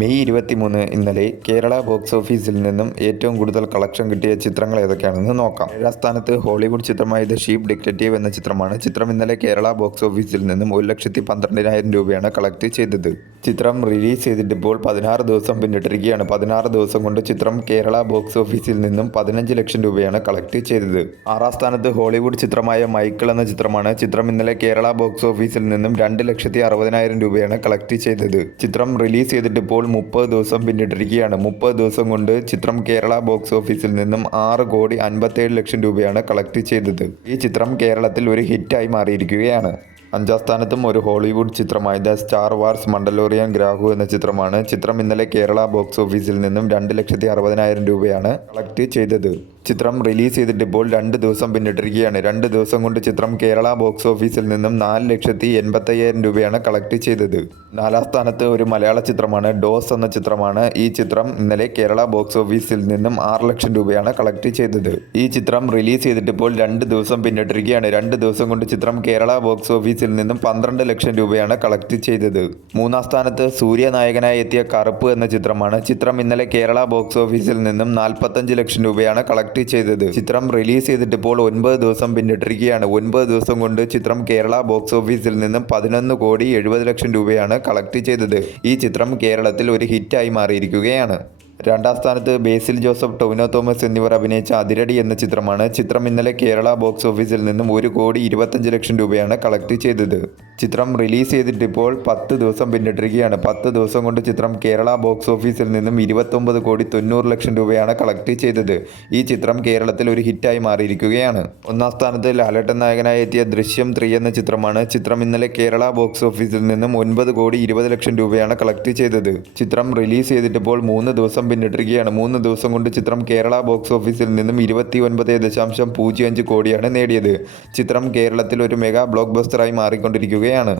May 23 ഇന്നലെ Kerala box ഓഫീസിൽ നിന്നും ഏറ്റവും കൂടുതൽ കളക്ഷൻ കിട്ടിയ ചിത്രങ്ങൾ ഏതൊക്കെയാണെന്ന് നോക്കാം. ഏഴാം സ്ഥാനത്ത് ഹോളിവുഡ് ചിത്രമായ ദ ഷീപ്പ് ഡിറ്റക്റ്റീവ് എന്ന ചിത്രമാണ്. ചിത്രം ഇന്നലെ കേരള ബോക്സ് ഓഫീസിൽ നിന്നും 1,12,000 രൂപയാണ് കളക്ട് ചെയ്തത്. ചിത്രം റിലീസ് ചെയ്തിട്ടിപ്പോൾ 16 ദിവസം പിന്നിട്ടിരിക്കുകയാണ്. 16 ദിവസം കൊണ്ട് ചിത്രം കേരള ബോക്സ് ഓഫീസിൽ നിന്നും 15 ലക്ഷം രൂപയാണ് കളക്ട് ചെയ്തത്. ആറാം സ്ഥാനത്ത് ഹോളിവുഡ് ചിത്രമായ മൈക്കിൾ എന്ന ചിത്രമാണ്. ചിത്രം ഇന്നലെ കേരള ബോക്സ് ഓഫീസിൽ നിന്നും 2,60,000 രൂപയാണ് കളക്ട് ചെയ്തത്. ചിത്രം റിലീസ് ചെയ്തിട്ടിപ്പോൾ 30 ദിവസം പിന്നിട്ടിരിക്കുകയാണ്. 30 ദിവസം കൊണ്ട് ചിത്രം കേരള ബോക്സ് ഓഫീസിൽ നിന്നും 6,57,00,000 രൂപയാണ് കളക്ട് ചെയ്തത്. ഈ ചിത്രം കേരളത്തിൽ ഒരു ഹിറ്റായി മാറിയിരിക്കുകയാണ്. അഞ്ചാം സ്ഥാനത്തും ഒരു ഹോളിവുഡ് ചിത്രമായ ദ സ്റ്റാർ വാർസ് മണ്ടലോറിയൻ ഗ്രാഹു എന്ന ചിത്രമാണ്. ചിത്രം ഇന്നലെ കേരള ബോക്സ് ഓഫീസിൽ നിന്നും 2,60,000 രൂപയാണ് കളക്ട് ചെയ്തത്. ചിത്രം റിലീസ് ചെയ്തിട്ടിപ്പോൾ 2 ദിവസം പിന്നിട്ടിരിക്കുകയാണ്. 2 ദിവസം കൊണ്ട് ചിത്രം കേരള ബോക്സ് ഓഫീസിൽ നിന്നും 4,85,000 രൂപയാണ് കളക്ട് ചെയ്തത്. നാലാം സ്ഥാനത്ത് ഒരു മലയാള ചിത്രമാണ്. ഡോസ് എന്ന ചിത്രമാണ്. ഈ ചിത്രം ഇന്നലെ കേരള ബോക്സ് ഓഫീസിൽ നിന്നും 6 ലക്ഷം രൂപയാണ് കളക്ട് ചെയ്തത്. ഈ ചിത്രം റിലീസ് ചെയ്തിട്ടിപ്പോൾ 2 ദിവസം പിന്നിട്ടിരിക്കുകയാണ്. 2 ദിവസം കൊണ്ട് ചിത്രം കേരള ബോക്സ് ഓഫീസിൽ നിന്നും 12 ലക്ഷം രൂപയാണ് കളക്ട് ചെയ്തത്. മൂന്നാം സ്ഥാനത്ത് സൂര്യ നായകനായി എത്തിയ കറുപ്പ് എന്ന ചിത്രമാണ്. ചിത്രം ഇന്നലെ കേരള ബോക്സ് ഓഫീസിൽ നിന്നും 45 ലക്ഷം രൂപയാണ് കളക്ട് ചെയ്തത്. ചിത്രം റിലീസ് ചെയ്തിട്ടിപ്പോൾ 9 ദിവസം പിന്നിട്ടിരിക്കുകയാണ്. 9 ദിവസം കൊണ്ട് ചിത്രം കേരള ബോക്സ് ഓഫീസിൽ നിന്നും 11,70,00,000 രൂപയാണ് കളക്ട് ചെയ്തത്. ഈ ചിത്രം കേരളത്തിൽ ഒരു ഹിറ്റായി മാറിയിരിക്കുകയാണ്. രണ്ടാം സ്ഥാനത്ത് ബേസിൽ ജോസഫ്, ടൊവിനോ തോമസ് എന്നിവർ അഭിനയിച്ച അതിരടി എന്ന ചിത്രമാണ്. ചിത്രം ഇന്നലെ കേരള ബോക്സ് ഓഫീസിൽ നിന്നും 1,25,00,000 രൂപയാണ് കളക്ട് ചെയ്തത്. ചിത്രം റിലീസ് ചെയ്തിട്ടിപ്പോൾ 10 ദിവസം പിന്നിട്ടിരിക്കുകയാണ്. 10 ദിവസം കൊണ്ട് ചിത്രം കേരള ബോക്സ് ഓഫീസിൽ നിന്നും 29,90,00,000 രൂപയാണ് കളക്ട് ചെയ്തത്. ഈ ചിത്രം കേരളത്തിൽ ഒരു ഹിറ്റായി മാറിയിരിക്കുകയാണ്. ഒന്നാം സ്ഥാനത്ത് ലാലേട്ടൻ നായകനായി എത്തിയ ദൃശ്യം 3 എന്ന ചിത്രമാണ്. ചിത്രം ഇന്നലെ കേരള ബോക്സ് ഓഫീസിൽ നിന്നും 9,20,00,000 രൂപയാണ് കളക്ട് ചെയ്തത്. ചിത്രം റിലീസ് ചെയ്തിട്ടിപ്പോൾ 3 ദിവസം പിന്നിട്ടിരിക്കുകയാണ്. 3 ദിവസം കൊണ്ട് ചിത്രം കേരള ബോക്സ് ഓഫീസിൽ നിന്നും 29.05 കോടിയാണ് നേടിയത്. ചിത്രം കേരളത്തിൽ ഒരു മെഗാ ബ്ലോക്ക് ബസ്റ്ററായി മാറിക്കൊണ്ടിരിക്കുകയാണ്.